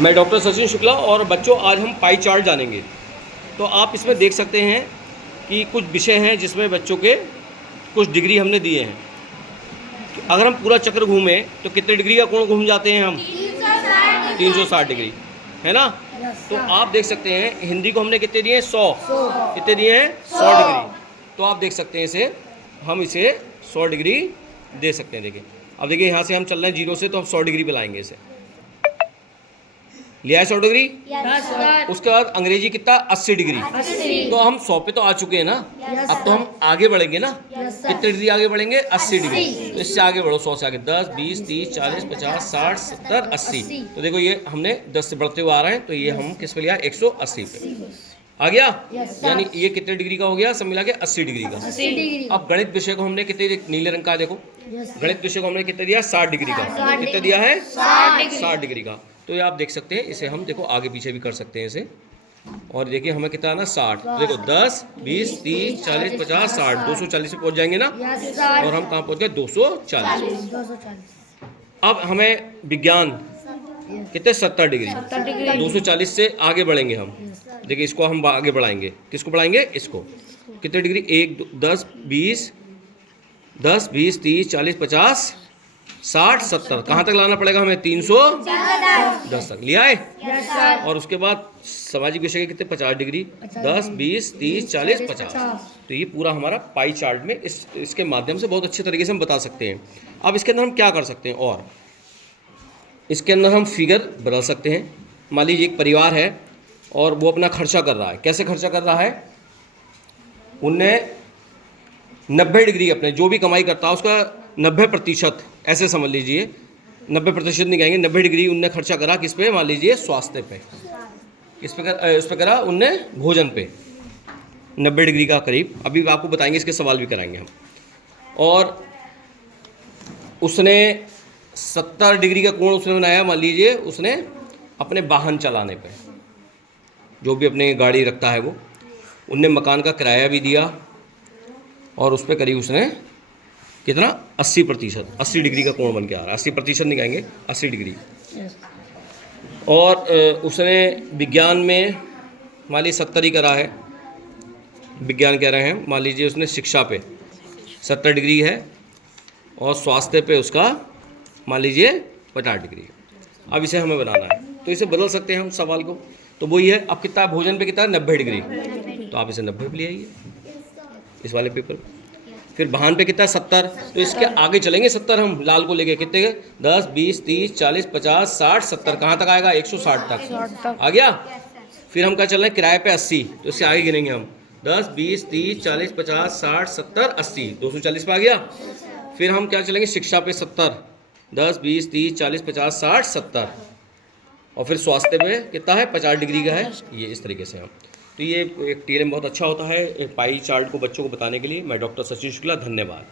मैं डॉक्टर सचिन शुक्ला और बच्चों आज हम पाई चार्ट जानेंगे। तो आप इसमें देख सकते हैं कि कुछ विषय हैं जिसमें बच्चों के कुछ डिग्री हमने दिए हैं। अगर हम पूरा चक्र घूमें तो कितने डिग्री का कोण घूम जाते हैं हम? 360 डिग्री, है ना। तो आप देख सकते हैं हिंदी को हमने कितने दिए हैं? 100। कितने दिए हैं? 100 डिग्री। तो आप देख सकते हैं इसे, हम इसे 100 डिग्री दे सकते हैं। देखिए अब देखिए यहाँ से हम चल रहे हैं 0 से, तो हम 100 डिग्री पे लाएंगे इसे। लिया है 100 डिग्री। उसके बाद अंग्रेजी कितना? 80 डिग्री। तो हम 100 पे तो आ चुके हैं ना। अब तो हम आगे बढ़ेंगे ना। कितने डिग्री आगे बढ़ेंगे? 80 डिग्री। तो इससे आगे बढ़ो, 100 से आगे 10, 20, 30, 40, 50, 60, 70, 80। तो देखो ये हमने 10 से बढ़ते हुए आ रहे हैं, तो ये हम किस पे लिया? 180 पे आ गया। यानी ये कितने डिग्री का हो गया? सब मिला के 80 डिग्री का। अब गणित विषय को हमने कितने, नीले रंग का देखो, गणित विषय को हमने कितने दिया? 60 डिग्री का। कितने दिया है? 60 डिग्री का। तो ये आप देख सकते हैं, इसे हम देखो आगे पीछे भी कर सकते हैं इसे। और देखिए हमें कितना आना? 60। देखो 10, 20, 30, 40, 50, 60, 240 पे पहुंच जाएंगे ना। और हम कहाँ पहुंच गए? 240। अब हमें विज्ञान कितने? 70 डिग्री। 240 से आगे बढ़ेंगे हम। देखिए इसको हम आगे बढ़ाएंगे। किसको बढ़ाएंगे? इसको। कितने डिग्री? 1, 10, 20, 30, 40, 50, 60, 70। कहाँ तक लाना पड़ेगा हमें? 310 तक। लिया है। और उसके बाद सामाजिक विषय के कितने? 50 डिग्री। 10, 20, 30, 40, 50। तो ये पूरा हमारा पाई चार्ट में इसके माध्यम से बहुत अच्छे तरीके से हम बता सकते हैं। अब इसके अंदर हम क्या कर सकते हैं? और इसके अंदर हम फिगर बदल सकते हैं। मान लीजिए एक परिवार है और वो अपना खर्चा कर रहा है। कैसे खर्चा कर रहा है? उनने 90 डिग्री अपने जो भी कमाई करता है उसका 90%, ऐसे समझ लीजिए, 90% नहीं कहेंगे, 90 डिग्री उनने खर्चा करा। किस पे? मान लीजिए स्वास्थ्य पे। किस पे उस पे करा उनने? भोजन पे। 90 डिग्री का करीब। अभी आपको बताएंगे, इसके सवाल भी कराएंगे हम। और उसने 70 डिग्री का कोण उसने बनाया, मान लीजिए उसने अपने वाहन चलाने पे, जो भी अपने गाड़ी रखता है वो। उनने मकान का किराया भी दिया और उस पर करीब उसने कितना? 80%, 80 डिग्री का कोण बन के आ रहा है। 80% नहीं कहेंगे, 80 डिग्री। और उसने विज्ञान में मान लीजिए 70 ही करा है। विज्ञान कह रहे हैं, मान लीजिए उसने शिक्षा पे 70 डिग्री है और स्वास्थ्य पे उसका मान लीजिए 50 डिग्री। अब इसे हमें बनाना है, तो इसे बदल सकते हैं हम सवाल को। तो वही है, अब कितना? भोजन पे कितना? 90 डिग्री। तो आप इसे 90 पे ले आइए इस वाले पेपर। फिर वाहन पे कितना? 70। तो इसके आगे चलेंगे 70 हम लाल को लेके। कितने? 10, 20, 30, 40, 50, 60, 70। कहाँ तक आएगा? 160 तक आ गया। फिर हम क्या चल रहे हैं? किराए पे 80। तो इससे आगे गिनेंगे हम। 10, 20, 30, 40, 50, 60, 70, 80, 240 पे आ गया। फिर हम क्या चलेंगे? शिक्षा पे 70। 10, 20, 30, 40, 50, 60, 70। और फिर स्वास्थ्य पे कितना है? 50 डिग्री का है। ये इस तरीके से हम, तो ये एक टीएलएम बहुत अच्छा होता है पाई चार्ट को बच्चों को बताने के लिए। मैं डॉक्टर सचिन शुक्ला, धन्यवाद।